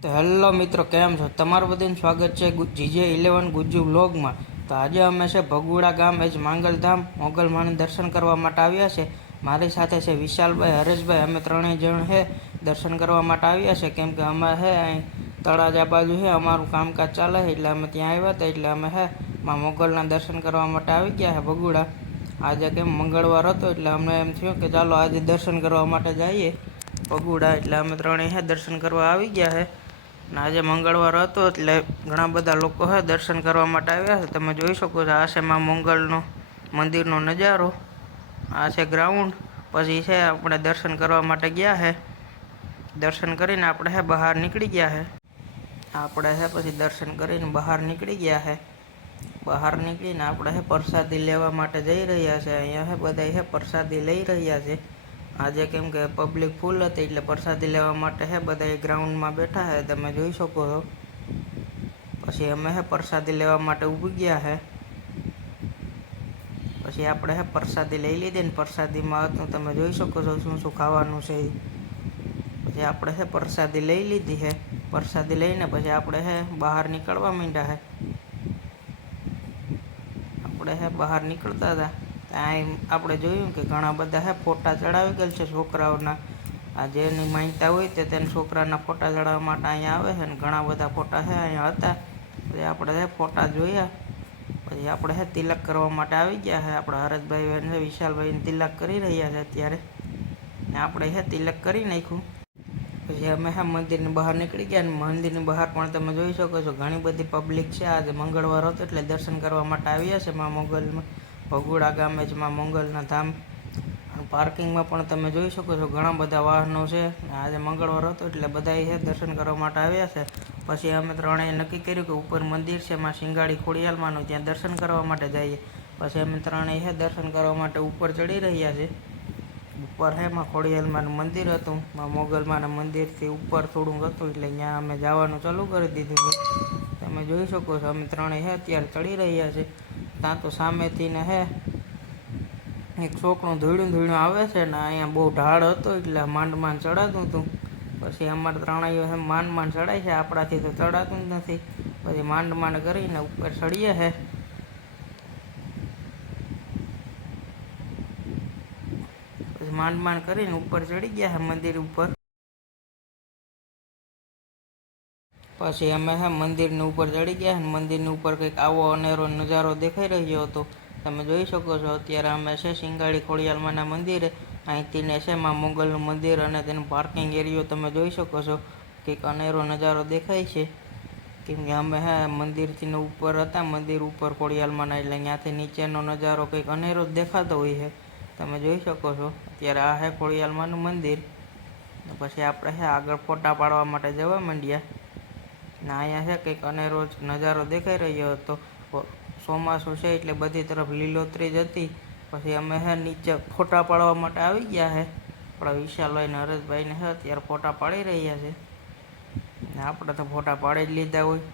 તો હેલો મિત્રો, કેમ છો? તમારું બધાનું સ્વાગત છે જીજે ઇલેવન ગુજ્જુ બ્લોગમાં તો આજે અમે છે ભગુડા ગામ એજ માંગલધામ મોગલમાને દર્શન કરવા માટે આવ્યા છે. મારી સાથે છે વિશાલભાઈ, હરેશભાઈ, અમે ત્રણેય જણ છે દર્શન કરવા માટે આવ્યા છે. કેમ કે અમે છે અહીં તળાજા બાજુ છે, અમારું કામકાજ ચાલે છે, એટલે અમે ત્યાં આવ્યા હતા, એટલે અમે હે માં મોગલના દર્શન કરવા માટે આવી ગયા છે ભગુડા. આજે કેમ મંગળવાર હતો, એટલે અમને એમ થયું કે ચાલો આજે દર્શન કરવા માટે જઈએ. ભગુડા, એટલે અમે ત્રણેય હે દર્શન કરવા આવી ગયા છે. અને આજે મંગળવાર હતો એટલે ઘણા બધા લોકો છે દર્શન કરવા માટે આવ્યા છે તમે જોઈ શકો છો, આ છે માં મંગળનો મંદિરનો નજારો. આ છે ગ્રાઉન્ડ. પછી છે આપણે દર્શન કરવા માટે ગયા છે દર્શન કરીને આપણે હે બહાર નીકળી ગયા છે આપણે હે પછી દર્શન કરીને બહાર નીકળી ગયા છે બહાર નીકળીને આપણે હે પ્રસાદી લેવા માટે જઈ રહ્યા છે. અહીંયા હે બધા હે પ્રસાદી લઈ રહ્યા છે. આજે કેમ કે પબ્લિક ફૂલ હતી એટલે પ્રસાદી લેવા માટે હે બધા ગ્રાઉન્ડમાં બેઠા હે, તમે જોઈ શકો છો. પછી અમે હે પ્રસાદી લેવા માટે ઊભી ગયા હે. પછી આપણે હે પ્રસાદી લઈ લીધી ને પ્રસાદીમાં હતું, તમે જોઈ શકો છો શું શું ખાવાનું છે. પછી આપણે હે પ્રસાદી લઈ લીધી છે પ્રસાદી લઈને પછી આપણે હે બહાર નીકળવા માંડ્યા હે. આપણે હે બહાર નીકળતા હતા. ત્યાં આપણે જોયું કે ઘણા બધા હે ફોટા ચડાવી ગયેલ છે છોકરાઓના. આ જેની માનતા હોય તે તેને છોકરાના ફોટા ચડાવવા માટે અહીંયા આવે છે અને ઘણા બધા ફોટા છે અહીંયા હતા. પછી આપણે હે ફોટા જોયા. પછી આપણે હે તિલક કરવા માટે આવી ગયા છે આપણે હરતભાઈ અને વિશાલભાઈને તિલક કરી રહ્યા છે અત્યારે. ને આપણે હે તિલક કરી નાખ્યું. પછી અમે હા મંદિરની બહાર નીકળી ગયા અને મંદિરની બહાર પણ તમે જોઈ શકો છો ઘણી બધી પબ્લિક છે. આજે મંગળવાર હતો એટલે દર્શન કરવા માટે આવ્યા છે મા મોગલમાં. ભગુડા ગામે જ મા મંગલના ધામ. પાર્કિંગમાં પણ તમે જોઈ શકો છો, ઘણા બધા વાહનો છે. આજે મંગળવાર હતો એટલે બધા છે દર્શન કરવા માટે આવ્યા છે. પછી અમે ત્રણેય નક્કી કર્યું કે ઉપર મંદિર છે, માં શિંગાળી ખોડિયાલમાંનું ત્યાં દર્શન કરવા માટે જઈએ. પછી અમે ત્રણેય છે દર્શન કરવા માટે ઉપર ચડી રહ્યા છે. ઉપર હે માં ખોડિયાલમાંનું મંદિર હતું. માં મોગલમાંના મંદિરથી ઉપર થોડુંક હતું એટલે ત્યાં અમે જવાનું ચાલુ કરી દીધું તમે જોઈ શકો છો, અમે ત્રણેય હે અત્યારે ચડી રહ્યા છે. ત્યાં તો સામેથી ને હે, એક છોકરું ધૂળ્યું ધોળ્યું આવે છે ને અહીંયા બહુ ઢાળ હતો એટલે માંડ માંડ ચડાતું હતું પછી અમારે ત્રણેય એમ માંડ માંડ ચડાય છે, આપણાથી તો ચડાતું જ નથી. પછી માંડ માંડ કરીને ઉપર ચડીએ છે પછી માંડ માંડ કરીને ઉપર ચડી ગયા છે મંદિર ઉપર. પછી અમે હે મંદિરની ઉપર ચડી ગયા મંદિરની ઉપર કંઈક આવો અનેરો નજારો દેખાઈ રહ્યો હતો. તમે જોઈ શકો છો, અત્યારે અમે છે શિંગાળી ખોડિયાલમાંના મંદિરે. અહીંથી ને છે માં મોગલનું મંદિર અને તેનું પાર્કિંગ એરિયો તમે જોઈ શકો છો. કંઈક અનેરો નજારો દેખાય છે. કેમ કે અમે હે મંદિરથી ઉપર હતા, મંદિર ઉપર ખોડિયાલમાંના, એટલે ત્યાંથી નીચેનો નજારો કંઈક અનેરો દેખાતો હોય છે. તમે જોઈ શકો છો, અત્યારે આ હે ખોડિયાલમાંનું મંદિર. પછી આપણે હે આગળ ફોટા પાડવા માટે જવા માંડ્યા. ને અહીંયા છે કંઈક અનેરો નજારો દેખાઈ રહ્યો હતો. ચોમાસું છે એટલે બધી તરફ લીલોતરી જ હતી. પછી અમે હે નીચે ફોટા પાડવા માટે આવી ગયા છે આપણા વિશાલભાઈ ને હરેશભાઈને હે અત્યારે ફોટા પાડી રહ્યા છે. ને આપણે તો ફોટા પાડી જ લીધા હોય.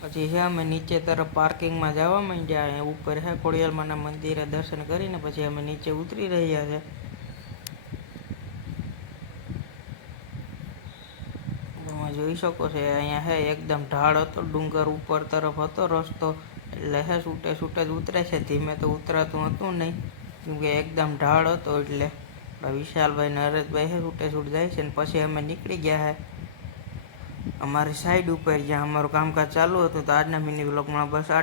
પછી હે અમે નીચે તરફ પાર્કિંગમાં જવા માંડ્યા. ઉપર હે ખોડિયાલમાંના મંદિરે દર્શન કરીને પછી અમે નીચે ઉતરી રહ્યા છે તમે જોઈ શકો છો, અહીંયા હે, એકદમ ઢાળ હતો, ડુંગર ઉપર તરફ હતો રસ્તો, એટલે હે, છૂટે છૂટે જ ઉતરે છે, ધીમે તો ઉતરાતું હતું નહીં કેમકે એકદમ ઢાળ હતો, એટલે વિશાલભાઈ ને હે, છૂટે છૂટ જાય છે ને પછી અમે નીકળી ગયા હે. અમારી સાઈડ ઉપર જ્યાં અમારું કામકાજ ચાલુ હતું, તો આજના મિની બ્લોગમાં બસ આ